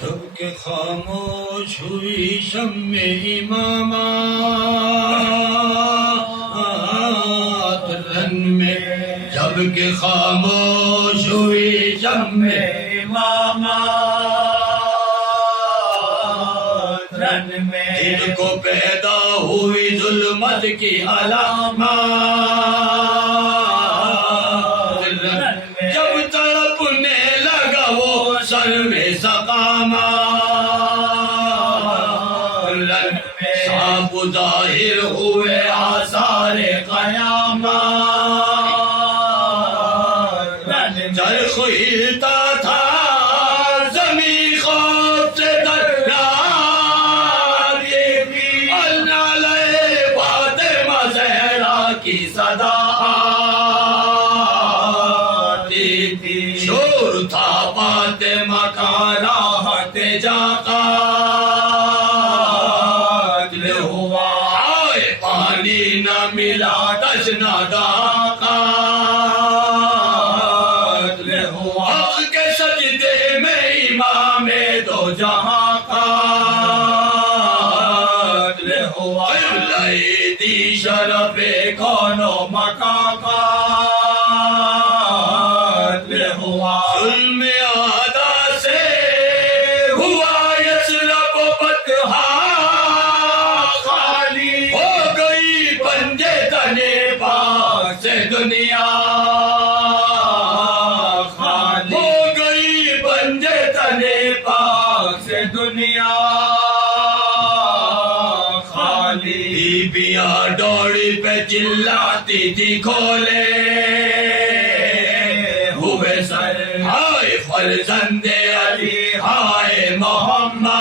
جب کہ خاموش ہوئی شمع امامات رن میں، جب کہ خاموش ہوئی شمع امامات رن میں، ان کو پیدا ہوئی ظلمت کی علامات رن میں، جب تڑپنے لگا وہ سرو سقامات رن میں، صاف ظاہر ہوئے آثار قیامات رن میں، چرخ ہلتا تھا زمین خوف سے تھراری تھی، النعلے فاطمہ زہرا کی صدا آتی تھی، شور تھا فاطمہ کا راحت جا قاتل ہوا، آئے پانی نہ ملا تشنا دا قاتل ہوا، حق کے سجدے میں امام دو جہاں قاتل ہوا، قبلہ دی شرف کون و مکان قاتل ہوا، ظلم آدھا سے ہوا یسرب و بطحا خالی، ہو گئی پنجے تنے پاک سے دنیا خالی، ہو گئی پنجے تنے پاک سے دنیا خالی، بیبیاں ڈوڑی پہ چلاتی تھی کھولے ہوئے سر، ہائے فرزند علی ہائے محمد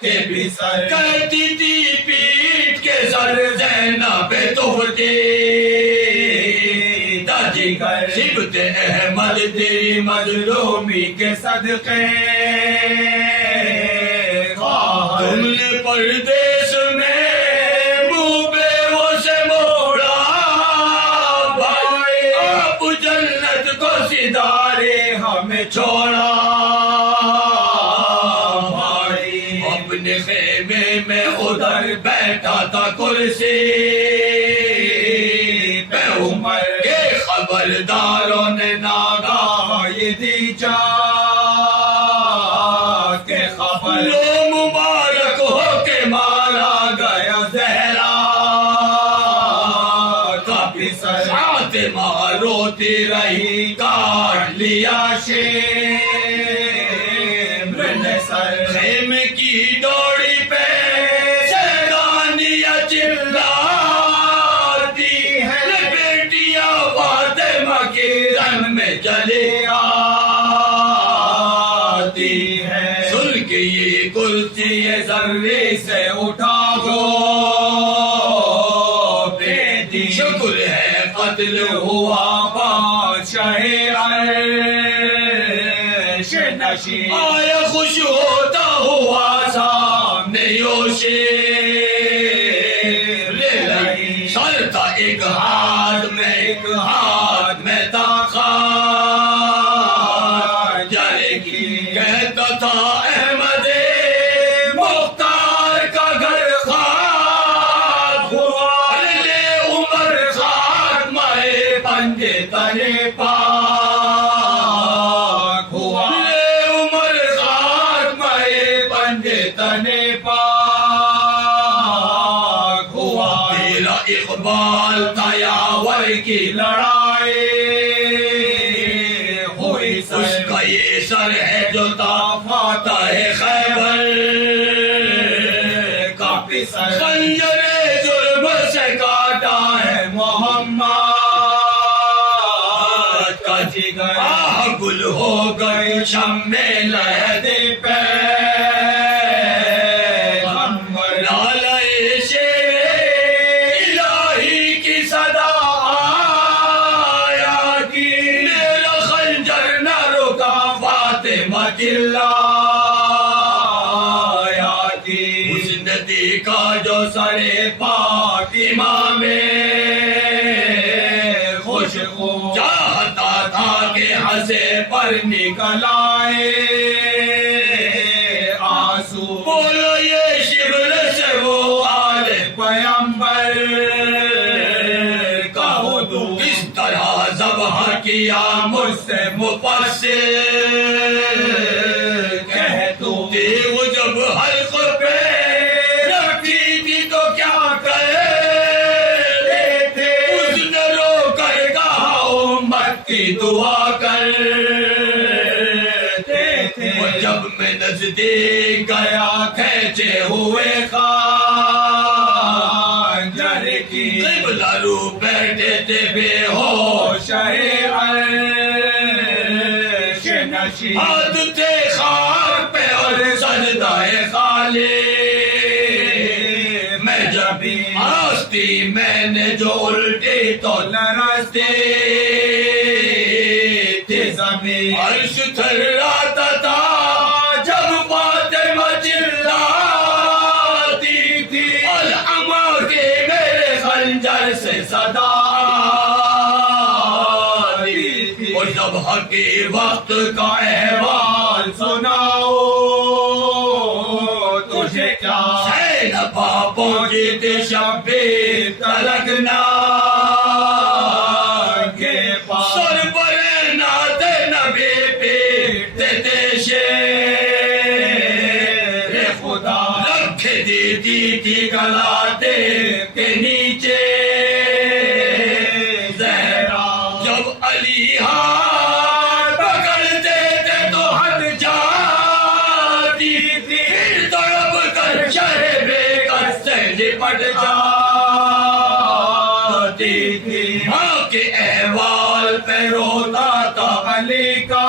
کے بھی سر، کرتی تھی پیٹ کے سر زینب تفتی تاجی کر، سبت احمد تیری مظلومی کے صدقے تم نے پردیس میں منہ پہ وہ سے موڑا بھائی، آپ جنت کو سدارے ہمیں چھوڑا بھائی، اپنے خیمے میں ادھر بیٹھا تھا کرسی پہ عمر کے، خبرداروں نے ناگاہ یہ دی جا کے خبر، لو مبارک ہو کے مارا گیا زہرا کا پسر، فاطمہ روتی رہی کاٹ لیا شمر نے سر، خیمے کی ڈوڑی پہ سیدانیہ چلاتی ہے، بیٹیاں فاطمہ کی رن میں چلی آتی ہے، سن کے یہ کرسی ذرے سے اٹھا گو بیٹی، شکر ہے قتل ہوا بادشاہ عرش نشین، آیا خوش ہوتا ہوا سامنے یوشیر لئی، سر تھا ایک ہاتھ میں ایک ہاتھ میں تھا خنجر کی، کہتا تھا احمد مختار کا گھر خاک ہوا، لے عمر خاک مائے پنجے تنے پاک ہوا، لے عمر خاک مائے پنجے تنے پاک ہوا، تیرا اقبال تھا یاور کی لڑائی ہوئی، اس کا یہ سر ہے جو تھا فاتح خیبر کا پسر، خنجر ظلم سے کاٹا ہے محمد کا جگر، آہ گل ہو گئے شمع لہد پہ نالے شیر الہی کی صدا آیا کی، میرا خنجر نہ رکا فاطمہ چلایا کی، اس ندی کا جو سرے پاک امام عاشقوں چاہتا تھا کہ ہنسے پر نکل آئے آنسو بولو یہ شبل سے وہ آل پیمبر کہو تو کس طرح ذبح کیا مجھ سے مفسر کہہ تو وہ جب حلق پہ رکھی تھی تو کیا کرتے تھے اس نے رو کر کہا امت کی دعا کرتے تھے وہ جب میں نزدیک گیا کھینچے ہوئے خنجر کی قبلہ رو بیٹھے تھے بے ہوش عرش نشین ہاتھ تھے خاک پہ اور سجدہ خالی میں جب آستی میں نے جو الٹی تو لرزتے تھے زمین عرش تھراتا تھا جب فاطمہ چلاتی تھی الحما کے میرے خنجر سے صدا آتی تھی اور جب حقی وقت کا احوال سناؤ تجھے کیا زینبا پہنچی تھی شبیر تلکنا کے پاس سر پر نعت نبی پیٹتے تھے شیر خدا رکھ دیتی تھی گلاتے کے نیچے زہرا جب علی ہاتھ پکڑتے تھے تو ہٹ جاتی تھی پھر تڑپ کر شرح بے کس سے لپٹ جاتی تھی ماں کے احوال پہ روتا تھا علی کا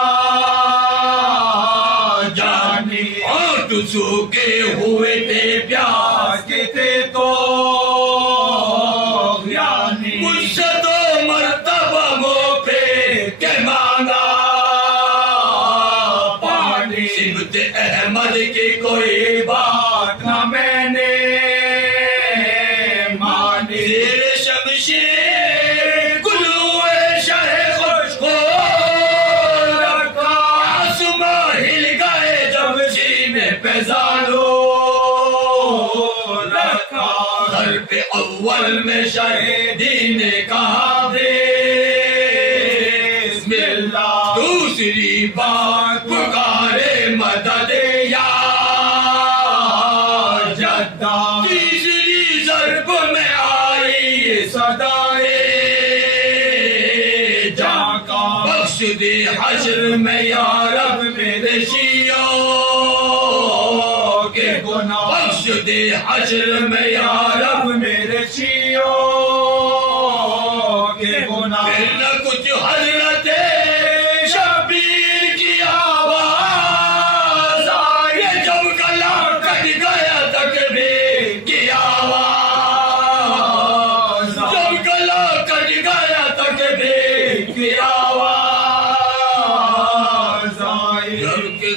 جانی ہونٹ سوکھے ہوئے تھے پیاس کے تھے تو یعنی مجھ سے دو مرتبہ منہ پھیر کے مانگا پانی سمت احمد کی کوئی بات نہ میں نے مانی زیر شمشیر گلوئے شہ خوش کو رکھا آسماں ہل گئے جب سینے پہ زانو رکھا ضرب اول میں شہیدی نے کہا بسم اللہ دوسری بات پکارے مدد یا جدہ تیسری ضرب میں آئی یہ صدائے جہاں کا بخش دے حشر میں یا رب میرے شیعوں کے گناہ بخش دے حشر میں یا رب میرے شیعوں کے گناہ پھر نہ کچھ حضرت شبیر کی آواز آئی جب گلا کٹ گیا تکبیر کی آواز جب گلا کٹ گیا تکبیر کی آواز آئی جب کہ